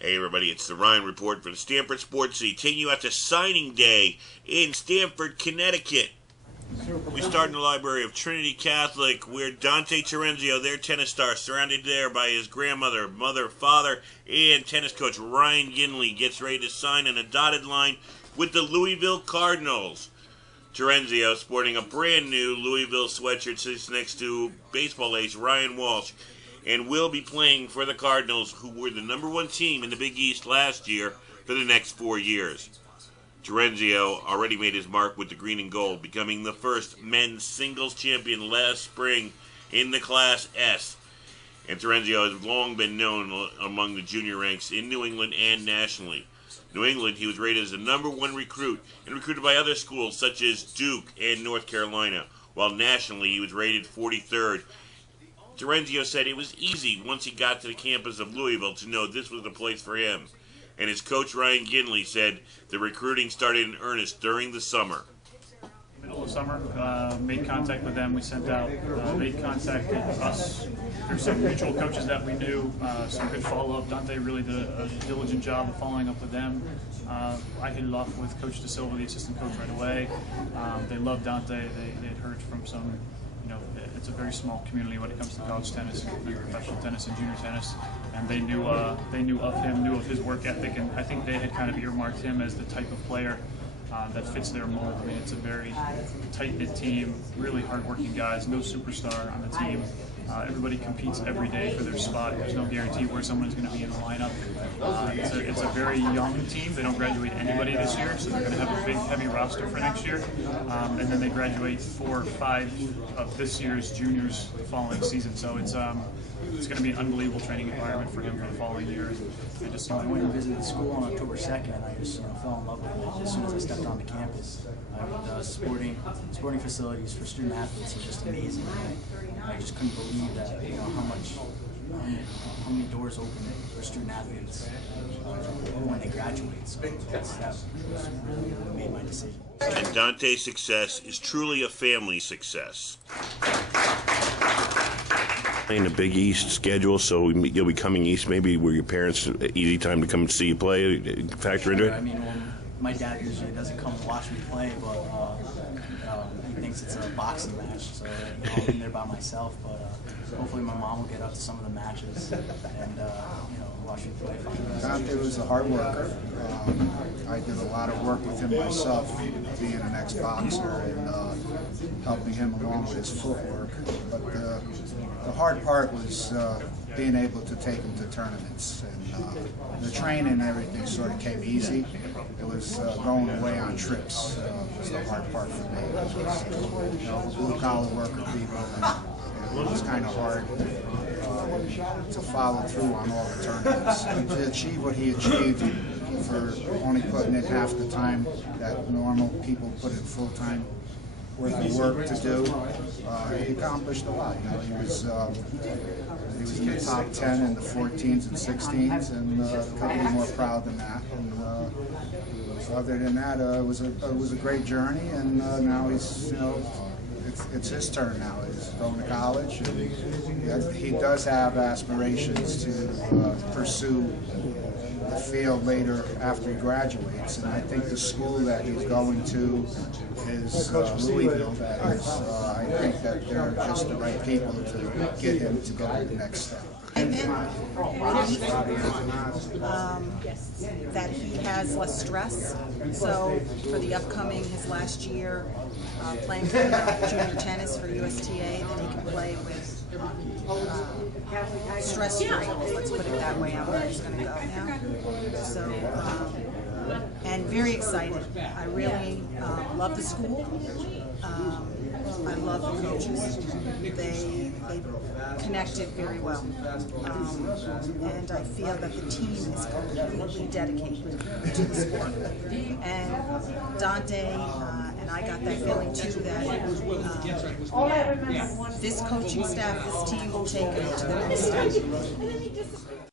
Hey everybody, it's the Ryan Report for the Stamford Sports City, taking you out to signing day in Stamford, Connecticut. We start in the library of Trinity Catholic, where Dante Terenzio, their tennis star, surrounded there by his grandmother, mother, father, and tennis coach Ryan Ginley, gets ready to sign on a dotted line with the Louisville Cardinals. Terenzio, sporting a brand new Louisville sweatshirt, sits next to baseball ace Ryan Walsh, and will be playing for the Cardinals, who were the #1 team in the Big East last year, for the next 4 years. Terenzio already made his mark with the green and gold, becoming the first men's singles champion last spring in the Class S. And Terenzio has long been known among the junior ranks in New England and nationally. New England, he was rated as the #1 recruit and recruited by other schools such as Duke and North Carolina, while nationally he was rated 43rd. Terenzio said it was easy once he got to the campus of Louisville to know this was the place for him. And his coach Ryan Ginley said the recruiting started in earnest during the summer. Middle of summer, made contact with them. We sent out, they contacted us. There's some mutual coaches that we knew, some good follow-up. Dante really did a diligent job of following up with them. I hit it off with Coach De Silva, the assistant coach, right away. They loved Dante. They had heard from some, it's a very small community when it comes to college tennis, professional tennis, and junior tennis, and they knew of him, knew of his work ethic, and I think they had kind of earmarked him as the type of player that fits their mold. I mean, it's a very tight-knit team, really hard-working guys, no superstar on the team. Everybody competes every day for their spot. There's no guarantee where someone's going to be in the lineup. It's a very young team. They don't graduate anybody this year, so they're going to have a big, heavy roster for next year. And then they graduate 4 or 5 of this year's juniors the following season. So it's going to be an unbelievable training environment for him for the following year. I went and visited the school on October 2nd, and I just fell in love with it as soon as I stepped onto campus. Sporting facilities for student athletes are just amazing. I just couldn't believe that, how many doors open for student athletes when they graduate. So that really made my decision. And Dante's success is truly a family success. In the Big East schedule, so you'll be coming east. Maybe were your parents easy time to come and see you play? Factor into it. I mean, my dad usually doesn't come watch me play, but he thinks it's a boxing match, so I'm in there by myself. But hopefully, my mom will get up to some of the matches and watch me play. Dante was a hard worker. I did a lot of work with him myself, being an ex-boxer and helping him along with his footwork. But the hard part was being able to take him to tournaments. And the training and everything sort of came easy. It was going away on trips was the hard part for me. It was, blue-collar worker people, and it was kind of hard to follow through on all the tournaments. And to achieve what he achieved for only putting in half the time that normal people put in full-time worth of work to do, he accomplished a lot. He was in the top 10 in the 14s and 16s, and couldn't be more proud than that. And other than that, it was a great journey, and now he's it's his turn now. He's going to college, and he does have aspirations to pursue the field later after he graduates, and I think the school that he's going to is Louisville. That is, I think that they're just the right people to get him to go to the next step. And then that he has less stress. So for the upcoming, his last year, playing for junior tennis for USTA, that he can play with stress-free. Let's put it that way. I'm where he's going to go now. So, and very excited. I really love the school. I love the coaches. They connected very well. And I feel that the team is completely dedicated to the sport. And Dante and I got that feeling too, that this coaching staff, this team will take it to the next step.